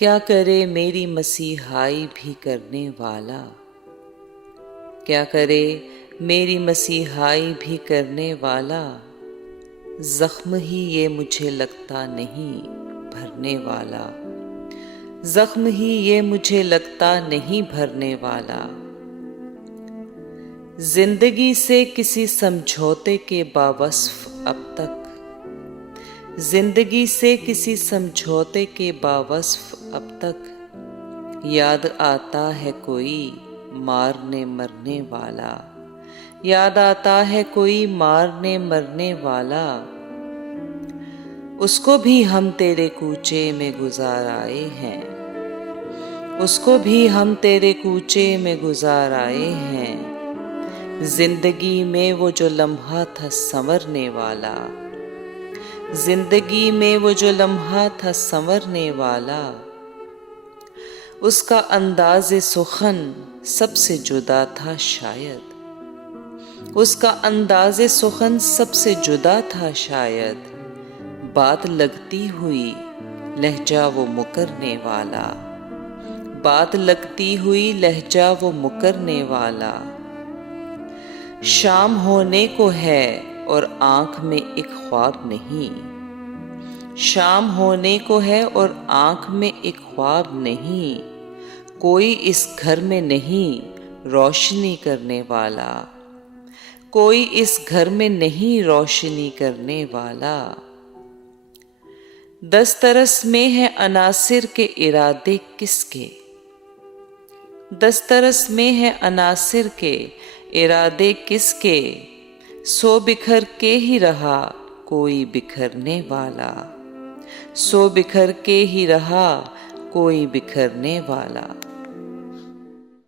क्या करे मेरी मसीहाई भी करने वाला, क्या करे मेरी मसीहाई भी करने वाला। जख्म ही ये मुझे लगता नहीं भरने वाला, जख्म ही ये मुझे लगता नहीं भरने वाला। जिंदगी से किसी समझौते के बावस्फ अब तक, जिंदगी से किसी समझौते के बावस्फ अब तक याद आता है कोई मारने मरने वाला, याद आता है कोई मारने मरने वाला। उसको भी हम तेरे कूचे में गुजार आए हैं, उसको भी हम तेरे कूचे में गुजार आए हैं। जिंदगी में वो जो लम्हा था संवरने वाला, जिंदगी में वो जो लम्हा था संवरने वाला। उसका अंदाज़े सुखन सबसे जुदा था शायद, उसका अंदाज़े सुखन सबसे जुदा था शायद। बात लगती हुई लहजा वो मुकरने वाला, बात लगती हुई लहजा वो मुकरने वाला। शाम होने को है और आँख में एक ख्वाब नहीं, शाम होने को है और आँख में एक ख्वाब नहीं। कोई इस घर में नहीं रोशनी करने वाला, कोई इस घर में नहीं रोशनी करने वाला। दस्तरस में है अनासिर के इरादे किसके, दस्तरस में है अनासिर के इरादे किसके। सो बिखर के ही रहा कोई बिखरने वाला, सो बिखर के ही रहा कोई बिखरने वाला।